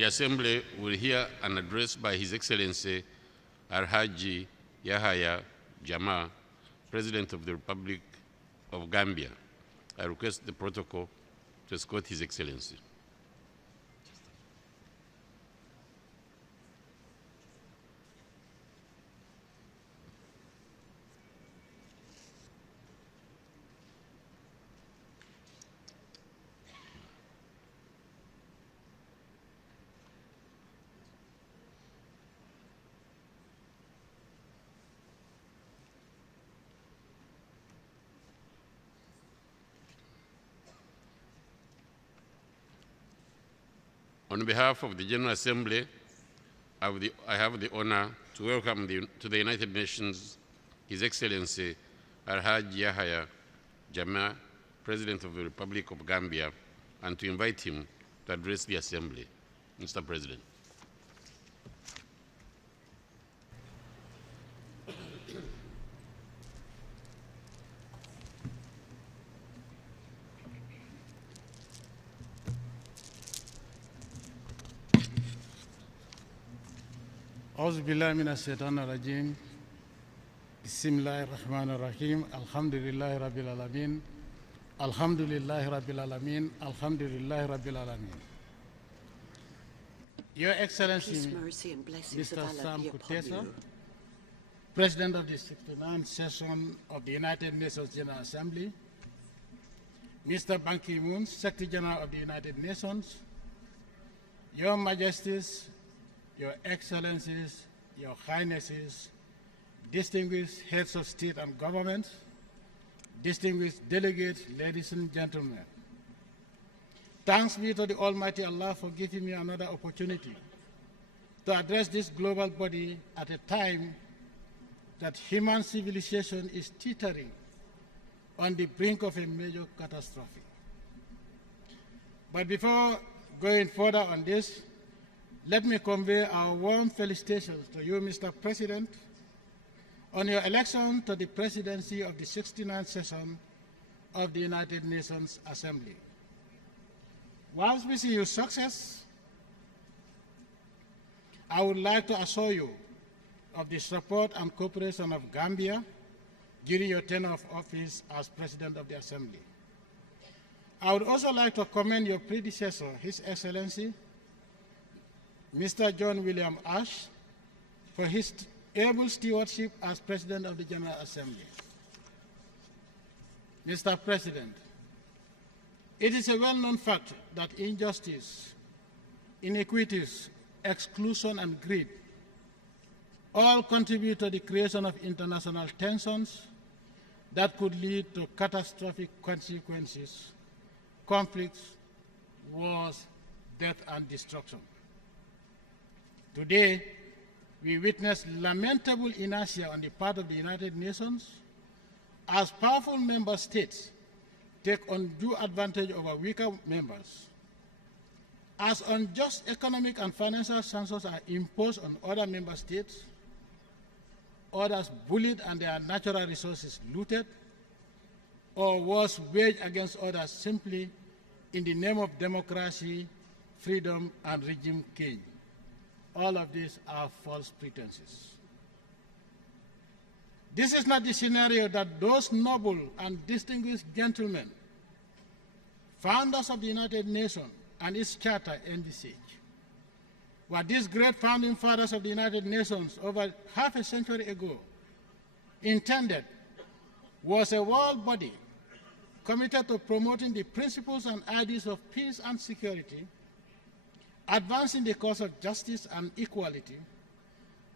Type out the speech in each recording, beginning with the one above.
The Assembly will hear an address by His Excellency Alhaji Yahya Jammeh, President of the Republic of Gambia. I request the protocol to escort His Excellency. On behalf of the General Assembly, I have the honor to welcome to the United Nations His Excellency Alhaji Yahya Jammeh, President of the Republic of Gambia, and to invite him to address the Assembly. Mr. President. أعوذ بالله من الشيطان الرجيم بسم الله الرحمن الرحيم الحمد لله رب العالمين الحمد لله رب العالمين الحمد لله رب العالمين. Your Excellency, Mr. Sam Kutesa, President of the 69th Session of the United Nations General Assembly, Mr. Ban Ki-moon, Secretary General of the United Nations, Your Majesties, Your Excellencies, Your Highnesses, distinguished heads of state and government, distinguished delegates, ladies and gentlemen. Thanks be to the Almighty Allah for giving me another opportunity to address this global body at a time that human civilization is teetering on the brink of a major catastrophe. But before going further on this, let me convey our warm felicitations to you, Mr. President, on your election to the presidency of the 69th session of the United Nations Assembly. Whilst wishing you success, I would like to assure you of the support and cooperation of Gambia during your tenure of office as President of the Assembly. I would also like to commend your predecessor, His Excellency, Mr. John William Ash, for his able stewardship as President of the General Assembly. Mr. President, it is a well-known fact that injustice, inequities, exclusion, and greed all contribute to the creation of international tensions that could lead to catastrophic consequences, conflicts, wars, death, and destruction. Today, we witness lamentable inertia on the part of the United Nations as powerful member states take undue advantage over weaker members, as unjust economic and financial sanctions are imposed on other member states, others bullied and their natural resources looted, or worse, waged against others simply in the name of democracy, freedom, and regime change. All of these are false pretenses. This is not the scenario that those noble and distinguished gentlemen, founders of the United Nations and its charter, envisage. What these great founding fathers of the United Nations over half a century ago intended was a world body committed to promoting the principles and ideas of peace and security, advancing the cause of justice and equality,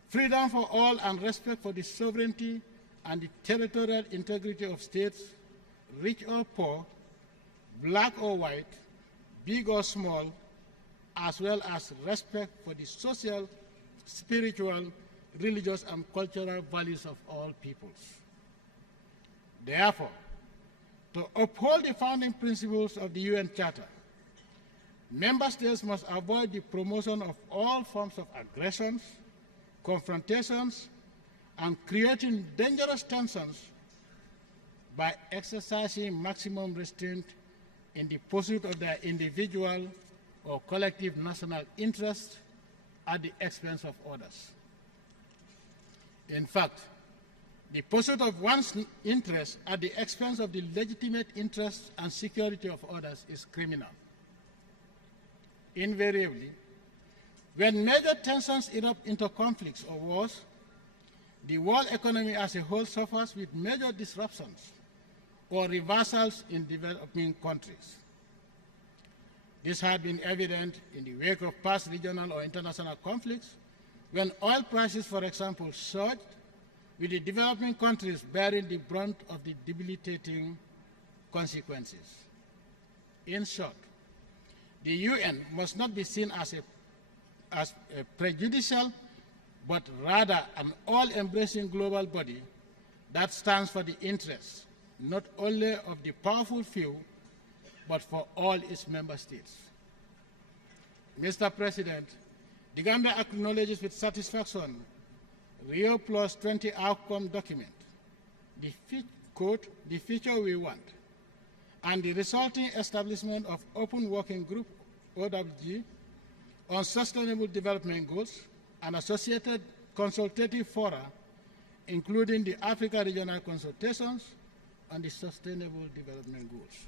freedom for all and respect for the sovereignty and the territorial integrity of states, rich or poor, black or white, big or small, as well as respect for the social, spiritual, religious, and cultural values of all peoples. Therefore, to uphold the founding principles of the UN Charter, member states must avoid the promotion of all forms of aggressions, confrontations, and creating dangerous tensions by exercising maximum restraint in the pursuit of their individual, or collective national interest at the expense of others. In fact, the pursuit of one's interest at the expense of the legitimate interests and security of others is criminal. Invariably, when major tensions erupt into conflicts or wars, the world economy as a whole suffers with major disruptions or reversals in developing countries. This had been evident in the wake of past regional or international conflicts, when oil prices, for example, surged, with the developing countries bearing the brunt of the debilitating consequences. In short, the UN must not be seen as a prejudicial, but rather an all-embracing global body that stands for the interests not only of the powerful few, but for all its member states. Mr. President, the Gambia acknowledges with satisfaction Rio Plus 20 outcome document, the future we want, and the resulting establishment of Open Working Group, OWG, on Sustainable Development Goals and associated consultative fora, including the Africa Regional Consultations on the Sustainable Development Goals.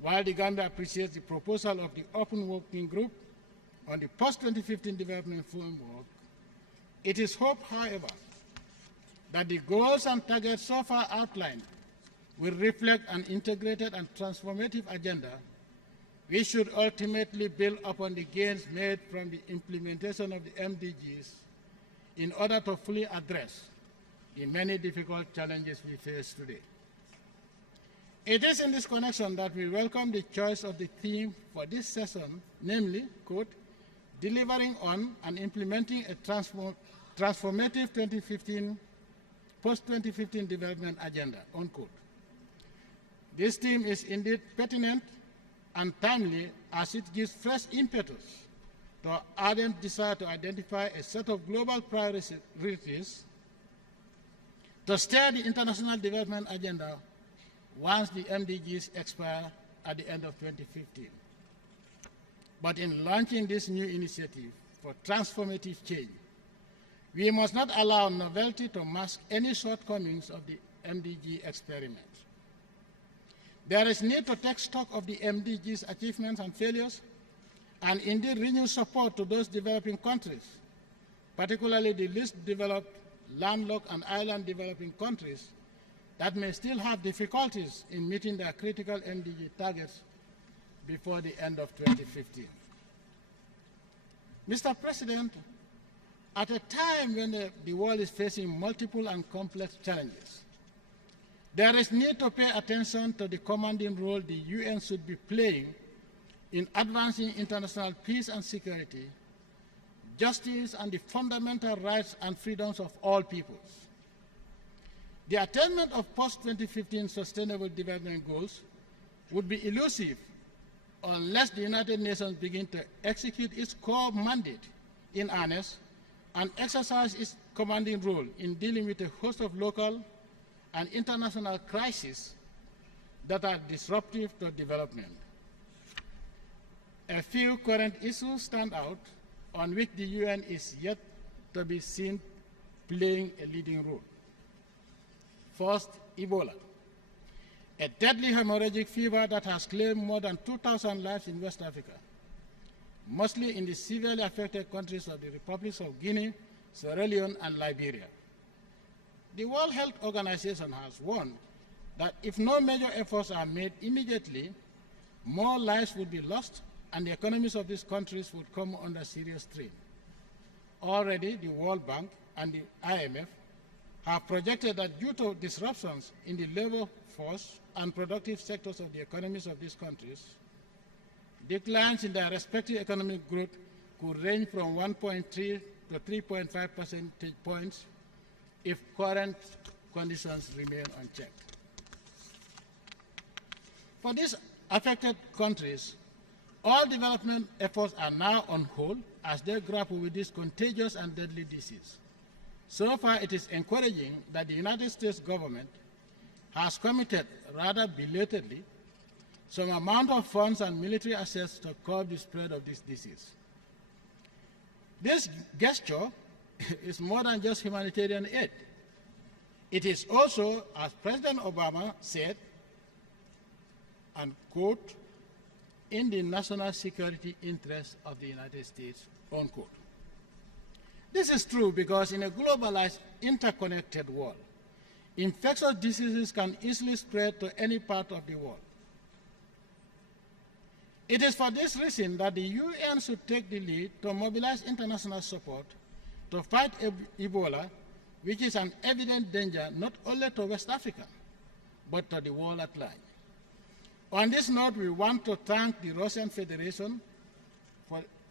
While the Gambia appreciates the proposal of the Open Working Group on the post-2015 development framework, it is hoped, however, that the goals and targets so far outlined will reflect an integrated and transformative agenda which should ultimately build upon the gains made from the implementation of the MDGs in order to fully address the many difficult challenges we face today. It is in this connection that we welcome the choice of the theme for this session, namely, quote, delivering on and implementing a transformative post-2015 development agenda, unquote. This theme is indeed pertinent and timely as it gives fresh impetus to our ardent desire to identify a set of global priorities to steer the international development agenda once the MDGs expire at the end of 2015. But in launching this new initiative for transformative change, we must not allow novelty to mask any shortcomings of the MDG experiment. There is need to take stock of the MDG's achievements and failures, and indeed renew support to those developing countries, particularly the least developed, landlocked, and island developing countries that may still have difficulties in meeting their critical MDG targets before the end of 2015. Mr. President, at a time when the world is facing multiple and complex challenges, there is need to pay attention to the commanding role the UN should be playing in advancing international peace and security, justice, and the fundamental rights and freedoms of all peoples. The attainment of post-2015 Sustainable Development Goals would be elusive unless the United Nations begin to execute its core mandate in earnest and exercise its commanding role in dealing with a host of local and international crises that are disruptive to development. A few current issues stand out on which the UN is yet to be seen playing a leading role. First, Ebola, a deadly hemorrhagic fever that has claimed more than 2,000 lives in West Africa, mostly in the severely affected countries of the Republics of Guinea, Sierra Leone, and Liberia. The World Health Organization has warned that if no major efforts are made immediately, more lives would be lost and the economies of these countries would come under serious strain. Already, the World Bank and the IMF have projected that due to disruptions in the labor force and productive sectors of the economies of these countries, declines in their respective economic growth could range from 1.3 to 3.5 percentage points if current conditions remain unchecked. For these affected countries, all development efforts are now on hold as they grapple with this contagious and deadly disease. So far, it is encouraging that the United States government has committed, rather belatedly, some amount of funds and military assets to curb the spread of this disease. This gesture is more than just humanitarian aid. It is also, as President Obama said, and quote, in the national security interest of the United States, unquote. This is true because in a globalized, interconnected world, infectious diseases can easily spread to any part of the world. It is for this reason that the UN should take the lead to mobilize international support to fight Ebola, which is an evident danger not only to West Africa, but to the world at large. On this note, we want to thank the Russian Federation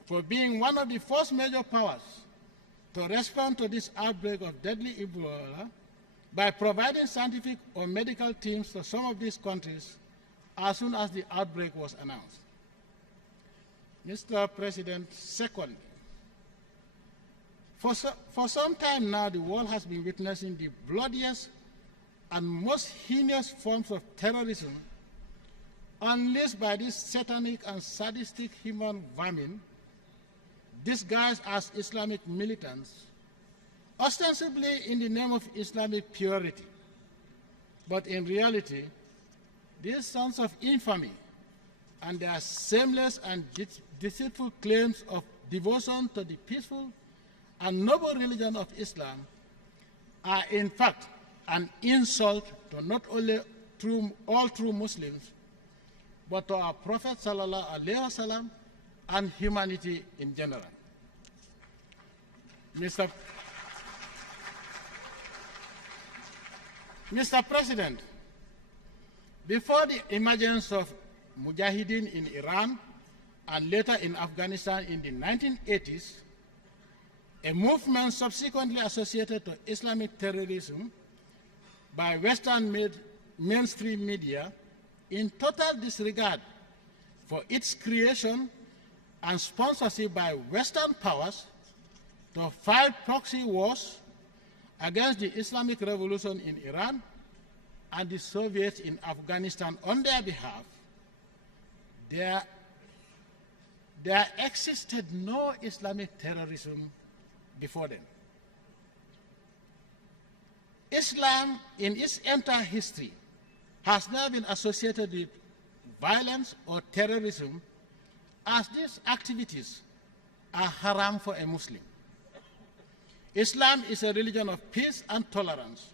for being one of the first major powers to respond to this outbreak of deadly Ebola by providing scientific or medical teams to some of these countries as soon as the outbreak was announced. Mr. President, secondly, for some time now, the world has been witnessing the bloodiest and most heinous forms of terrorism unleashed by these satanic and sadistic human vermin disguised as Islamic militants, ostensibly in the name of Islamic purity. But in reality, these sons of infamy and their shameless and deceitful claims of devotion to the peaceful and noble religion of Islam are in fact an insult to not only all true Muslims, but to our Prophet sallallahu alaihi wasallam and humanity in general. Mr. President, before the emergence of Mujahideen in Iran and later in Afghanistan in the 1980s, a movement subsequently associated to Islamic terrorism by Western mainstream media in total disregard for its creation and sponsorship by Western powers to fight proxy wars against the Islamic Revolution in Iran and the Soviets in Afghanistan on their behalf, there existed no Islamic terrorism before them. Islam, in its entire history, has never been associated with violence or terrorism, as these activities are haram for a Muslim. Islam is a religion of peace and tolerance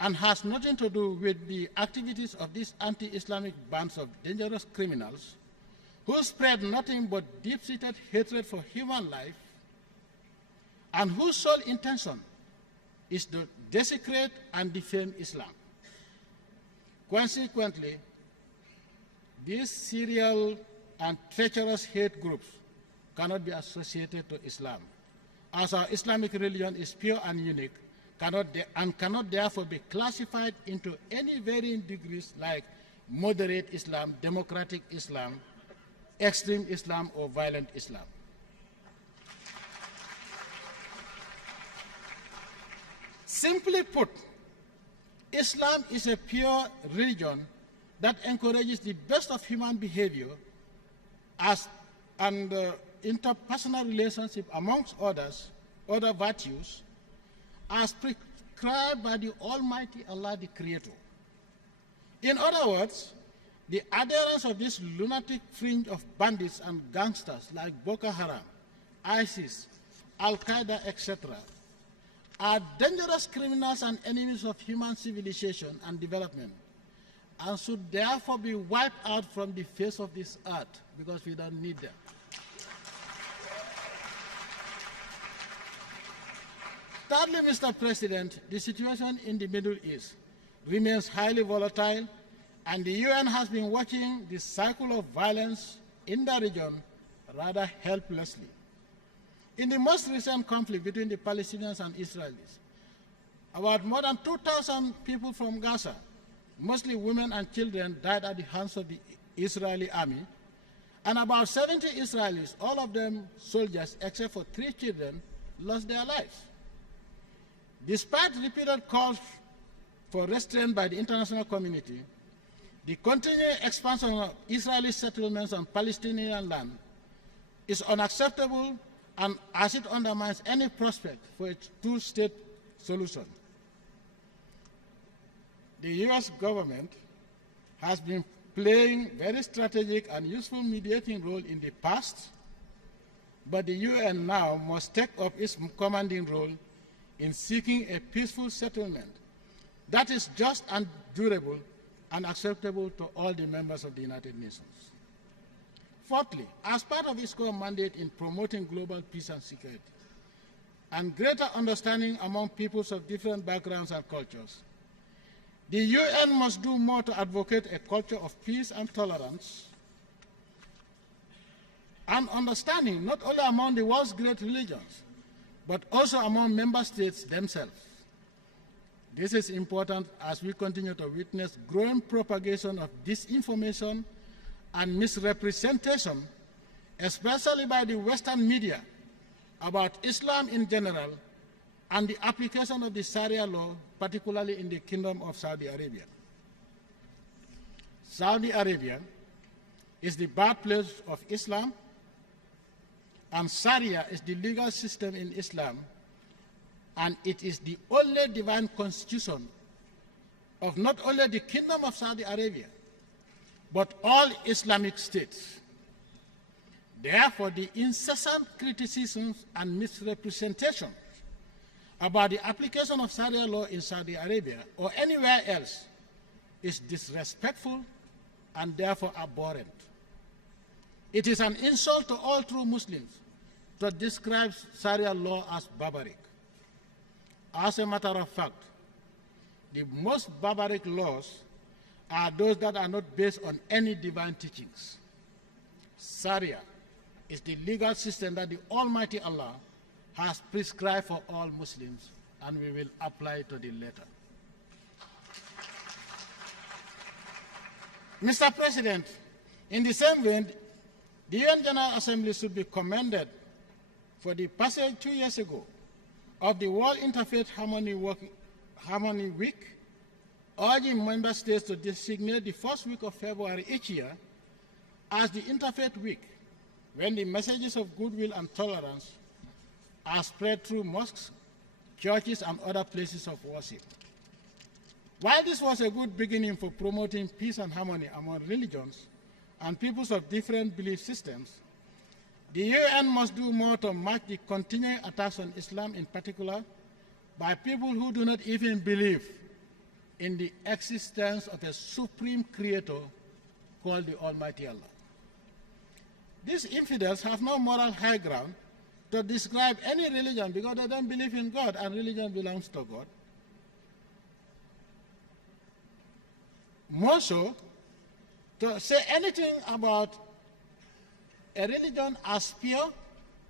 and has nothing to do with the activities of these anti-Islamic bands of dangerous criminals who spread nothing but deep-seated hatred for human life and whose sole intention is to desecrate and defame Islam. Consequently, these serial and treacherous hate groups cannot be associated to Islam, as our Islamic religion is pure and unique, cannot therefore be classified into any varying degrees like moderate Islam, democratic Islam, extreme Islam, or violent Islam. Simply put, Islam is a pure religion that encourages the best of human behavior and interpersonal relationship amongst other virtues, as prescribed by the Almighty Allah, the Creator. In other words, the adherents of this lunatic fringe of bandits and gangsters like Boko Haram, ISIS, Al-Qaeda, etc., are dangerous criminals and enemies of human civilization and development, and should therefore be wiped out from the face of this earth, because we don't need them. Thirdly, Mr. President, the situation in the Middle East remains highly volatile, and the UN has been watching the cycle of violence in the region rather helplessly. In the most recent conflict between the Palestinians and Israelis, about more than 2,000 people from Gaza, mostly women and children, died at the hands of the Israeli army, and about 70 Israelis, all of them soldiers except for 3 children, lost their lives. Despite repeated calls for restraint by the international community, The continuing expansion of Israeli settlements on Palestinian land is unacceptable, and as it undermines any prospect for a two-state solution. The U.S. government has been playing very strategic and useful mediating role in the past, but the UN now must take up its commanding role in seeking a peaceful settlement that is just and durable and acceptable to all the members of the United Nations. Fourthly, as part of its core mandate in promoting global peace and security and greater understanding among peoples of different backgrounds and cultures, the UN must do more to advocate a culture of peace and tolerance and understanding not only among the world's great religions, but also among member states themselves. This is important as we continue to witness growing propagation of disinformation and misrepresentation, especially by the Western media, about Islam in general and the application of the Sharia law, particularly in the Kingdom of Saudi Arabia. Saudi Arabia is the birthplace of Islam, and Sharia is the legal system in Islam, and it is the only divine constitution of not only the Kingdom of Saudi Arabia, but all Islamic states. Therefore, the incessant criticisms and misrepresentations about the application of Sharia law in Saudi Arabia or anywhere else is disrespectful and therefore abhorrent. It is an insult to all true Muslims to describe Sharia law as barbaric. As a matter of fact, the most barbaric laws are those that are not based on any divine teachings. Sharia is the legal system that the Almighty Allah has prescribed for all Muslims, and we will apply to the letter. Mr. President, in the same vein, the UN General Assembly should be commended for the passage 2 years ago of the World Interfaith Harmony Week, urging member states to designate the first week of February each year as the Interfaith Week, when the messages of goodwill and tolerance are spread through mosques, churches, and other places of worship. While this was a good beginning for promoting peace and harmony among religions and peoples of different belief systems, the UN must do more to match the continuing attacks on Islam in particular by people who do not even believe in the existence of a supreme creator called the Almighty Allah. These infidels have no moral high ground to describe any religion because they don't believe in God, and religion belongs to God. More so, to say anything about a religion as pure,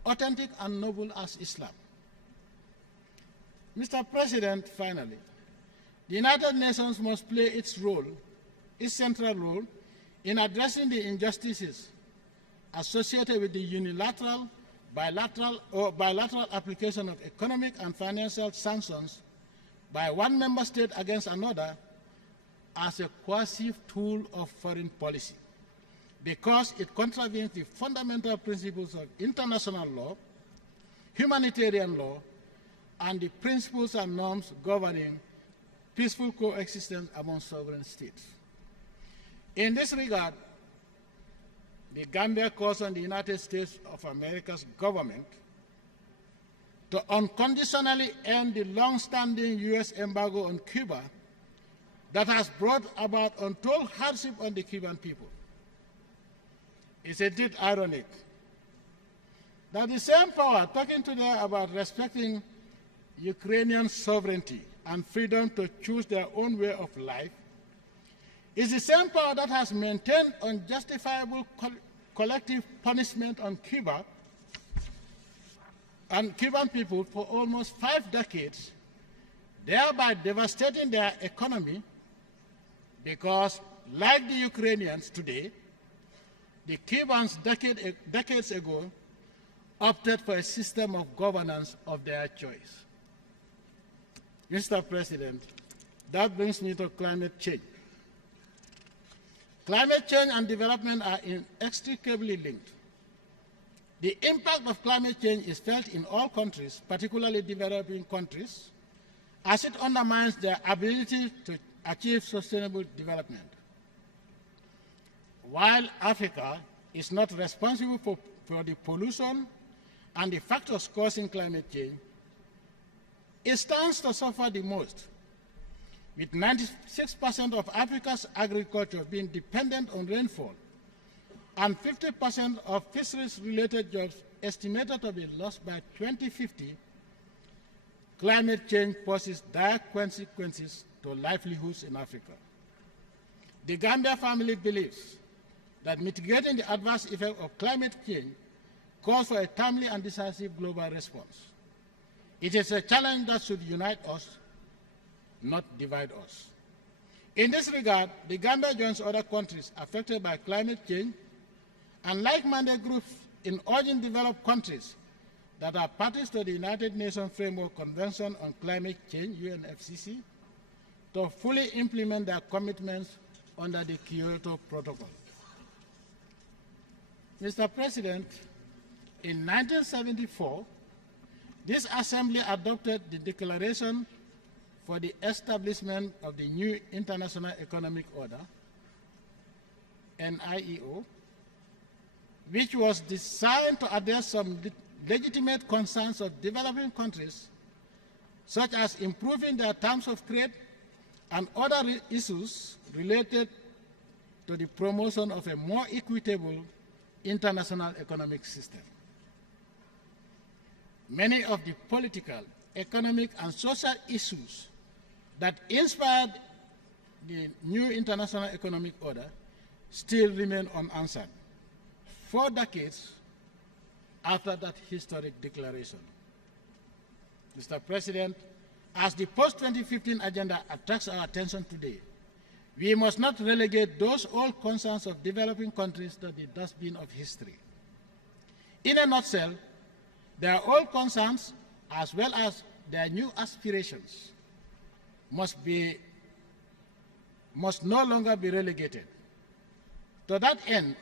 authentic, and noble as Islam. Mr. President, finally, the United Nations must play its role, its central role, in addressing the injustices associated with the unilateral, bilateral, or bilateral application of economic and financial sanctions by one member state against another as a coercive tool of foreign policy, because it contravenes the fundamental principles of international law, humanitarian law, and the principles and norms governing peaceful coexistence among sovereign states. In this regard, the Gambia calls on the United States of America's government to unconditionally end the long-standing U.S. embargo on Cuba that has brought about untold hardship on the Cuban people. Isn't it ironic that the same power talking today about respecting Ukrainian sovereignty and freedom to choose their own way of life is the same power that has maintained unjustifiable collective punishment on Cuba and Cuban people for almost 5 decades, thereby devastating their economy because, like the Ukrainians today, the Cubans decades ago opted for a system of governance of their choice. Mr. President, that brings me to climate change. Climate change and development are inextricably linked. The impact of climate change is felt in all countries, particularly developing countries, as it undermines their ability to achieve sustainable development. While Africa is not responsible for the pollution and the factors causing climate change, it stands to suffer the most, with 96% of Africa's agriculture being dependent on rainfall and 50% of fisheries-related jobs estimated to be lost by 2050. Climate change poses dire consequences to livelihoods in Africa. The Gambia family believes that mitigating the adverse effect of climate change calls for a timely and decisive global response. It is a challenge that should unite us, not divide us. In this regard, the Gambia joins other countries affected by climate change and like-minded groups in urging developed countries that are parties to the United Nations Framework Convention on Climate Change, UNFCCC, to fully implement their commitments under the Kyoto Protocol. Mr. President, in 1974, this Assembly adopted the Declaration for the Establishment of the New International Economic Order, NIEO, which was designed to address some legitimate concerns of developing countries, such as improving their terms of trade and other issues related to the promotion of a more equitable international economic system. Many of the political, economic, and social issues that inspired the new international economic order still remain unanswered 4 decades after that historic declaration. Mr. President, as the post-2015 agenda attracts our attention today, we must not relegate those old concerns of developing countries to the dustbin of history. In a nutshell, their old concerns, as well as their new aspirations, must no longer be relegated. To that end,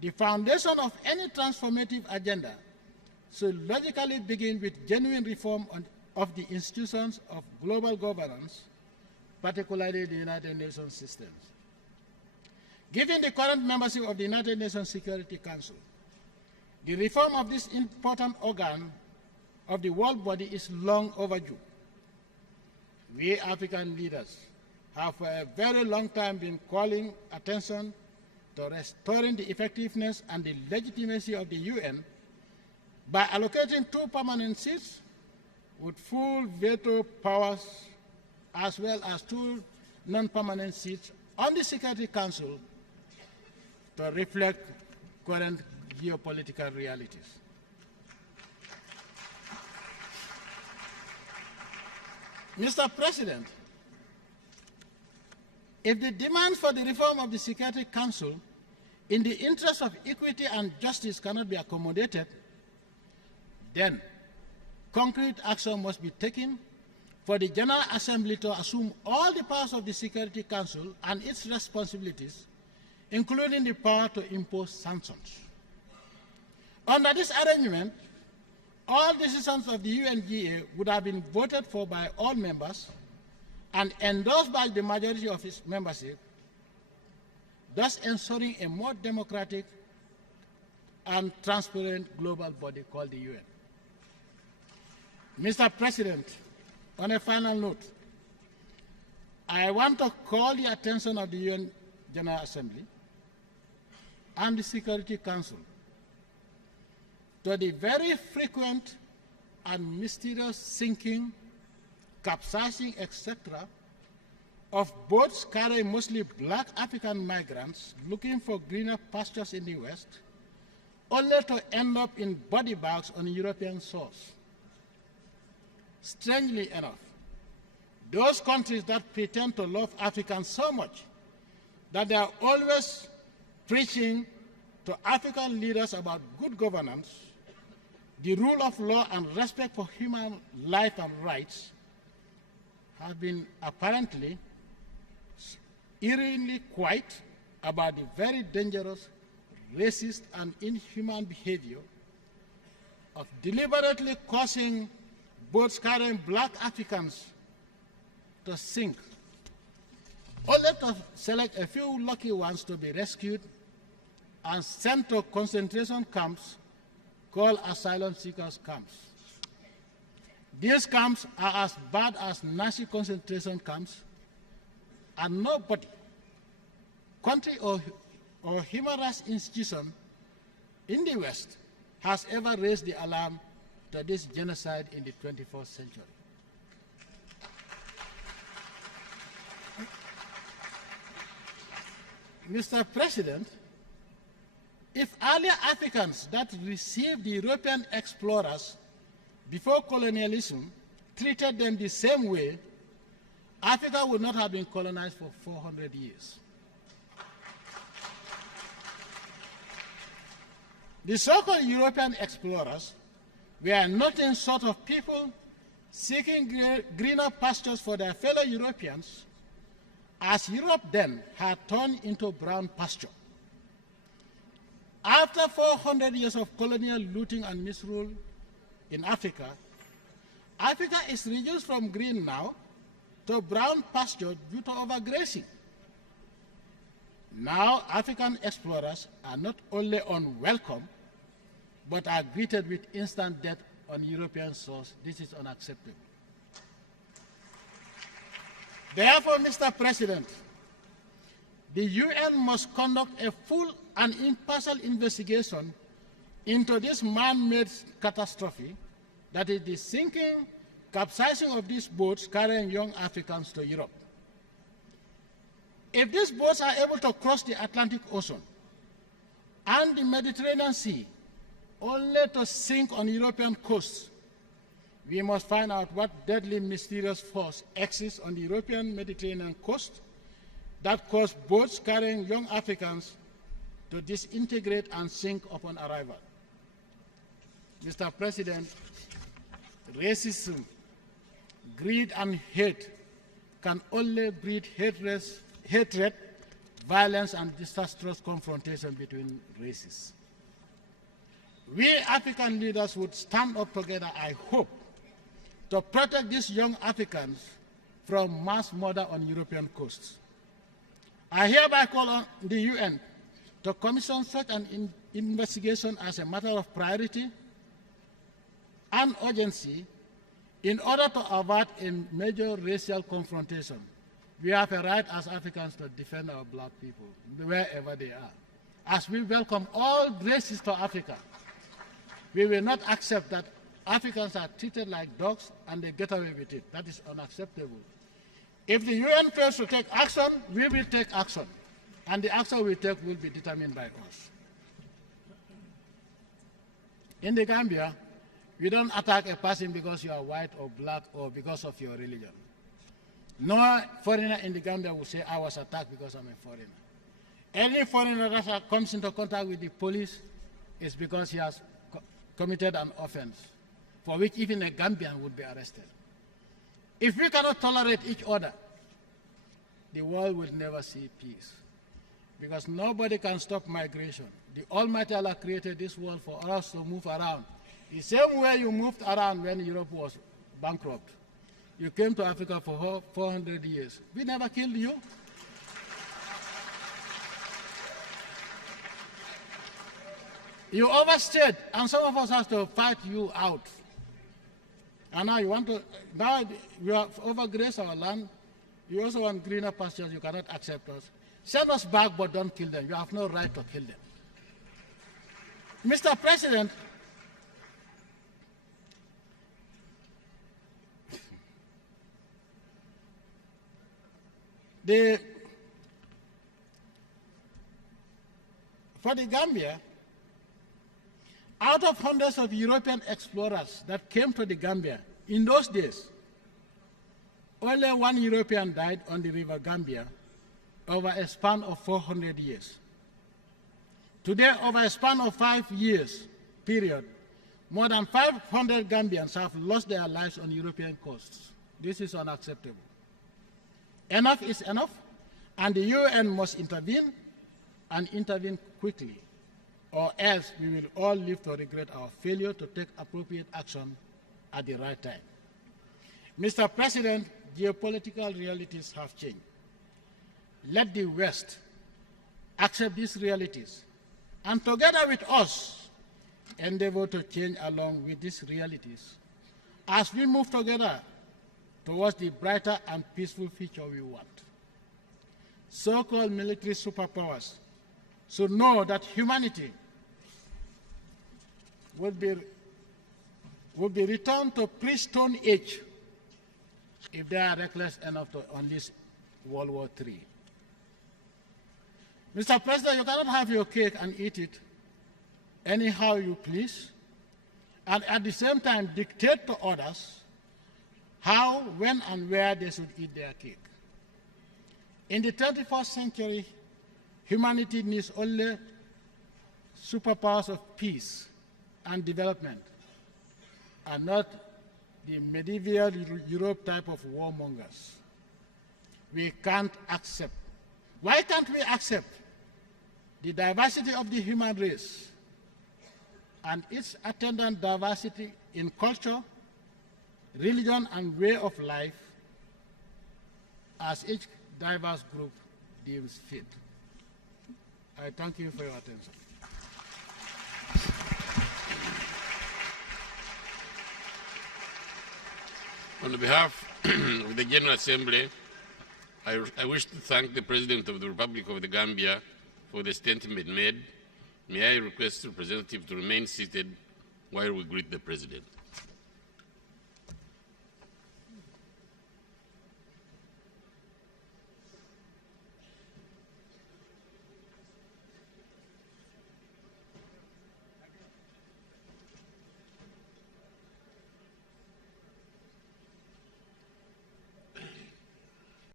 the foundation of any transformative agenda should logically begin with genuine reform of the institutions of global governance, particularly the United Nations systems. Given the current membership of the United Nations Security Council, the reform of this important organ of the world body is long overdue. We African leaders have for a very long time been calling attention to restoring the effectiveness and the legitimacy of the UN by allocating 2 permanent seats with full veto powers, as well as 2 non-permanent seats on the Security Council to reflect current geopolitical realities. Mr. President, if the demands for the reform of the Security Council in the interest of equity and justice cannot be accommodated, then concrete action must be taken for the General Assembly to assume all the powers of the Security Council and its responsibilities, including the power to impose sanctions. Under this arrangement, all decisions of the UNGA would have been voted for by all members and endorsed by the majority of its membership, thus ensuring a more democratic and transparent global body called the UN. Mr. President, on a final note, I want to call the attention of the UN General Assembly and the Security Council to the very frequent and mysterious sinking, capsizing, etc., of boats carrying mostly black African migrants looking for greener pastures in the West, only to end up in body bags on European shores. Strangely enough, those countries that pretend to love Africans so much that they are always preaching to African leaders about good governance, the rule of law, and respect for human life and rights, have been apparently eerily quiet about the very dangerous, racist, and inhuman behavior of deliberately causing boats carrying black Africans to sink, only to select a few lucky ones to be rescued and sent to concentration camps called asylum seekers camps. These camps are as bad as Nazi concentration camps, and nobody, country or human rights institution in the West has ever raised the alarm to this genocide in the 21st century. Mr. President, if earlier Africans that received the European explorers before colonialism treated them the same way, Africa would not have been colonized for 400 years. The so-called European explorers were nothing short of people seeking greener pastures for their fellow Europeans, as Europe then had turned into brown pasture. After 400 years of colonial looting and misrule in Africa, Africa is reduced from green now to brown pasture due to overgrazing. Now, African explorers are not only unwelcome, but are greeted with instant death on European soils. This is unacceptable. Therefore, Mr. President, the UN must conduct a full and impartial investigation into this man-made catastrophe, that is the sinking, capsizing of these boats carrying young Africans to Europe. If these boats are able to cross the Atlantic Ocean and the Mediterranean Sea only to sink on European coasts, we must find out what deadly mysterious force exists on the European Mediterranean coast that caused boats carrying young Africans to disintegrate and sink upon arrival. Mr. President, racism, greed, and hate can only breed hatred, violence, and disastrous confrontation between races. We African leaders would stand up together, I hope, to protect these young Africans from mass murder on European coasts. I hereby call on the UN to commission such an investigation as a matter of priority and urgency in order to avert a major racial confrontation. We have a right as Africans to defend our black people wherever they are. As we welcome all races to Africa, we will not accept that Africans are treated like dogs and they get away with it. That is unacceptable. If the UN fails to take action, we will take action. And the action we take will be determined by us. In the Gambia, we don't attack a person because you are white or black or because of your religion. No foreigner in the Gambia will say, I was attacked because I'm a foreigner. Any foreigner that comes into contact with the police is because he has committed an offense for which even a Gambian would be arrested. If we cannot tolerate each other, the world will never see peace, because nobody can stop migration. The Almighty Allah created this world for us to move around. The same way you moved around when Europe was bankrupt. You came to Africa for 400 years. We never killed you. You overstayed, and some of us have to fight you out. And now you want to, now you have overgrazed our land. You also want greener pastures. You cannot accept us. Send us back, but don't kill them. You have no right to kill them. Mr. President, for the Gambia, out of hundreds of European explorers that came to the Gambia in those days, only one European died on the river Gambia over a span of 400 years. Today, over a span of 5 years period, more than 500 Gambians have lost their lives on European coasts. This is unacceptable. Enough is enough, and the UN must intervene and intervene quickly, or else we will all live to regret our failure to take appropriate action at the right time. Mr. President, geopolitical realities have changed. Let the West accept these realities and together with us endeavor to change along with these realities as we move together towards the brighter and peaceful future we want. So-called military superpowers should know that humanity would be returned to pre-Stone Age if they are reckless enough to unleash World War III. Mr. President, you cannot have your cake and eat it anyhow you please, and at the same time dictate to others how, when, and where they should eat their cake. In the 21st century, humanity needs only superpowers of peace and development, and not the medieval Europe type of warmongers. We can't accept. Why can't we accept the diversity of the human race and its attendant diversity in culture, religion, and way of life as each diverse group deems fit? I thank you for your attention. On behalf of the General Assembly, I wish to thank the President of the Republic of the Gambia for the statement made. May I request the representative to remain seated while we greet the President.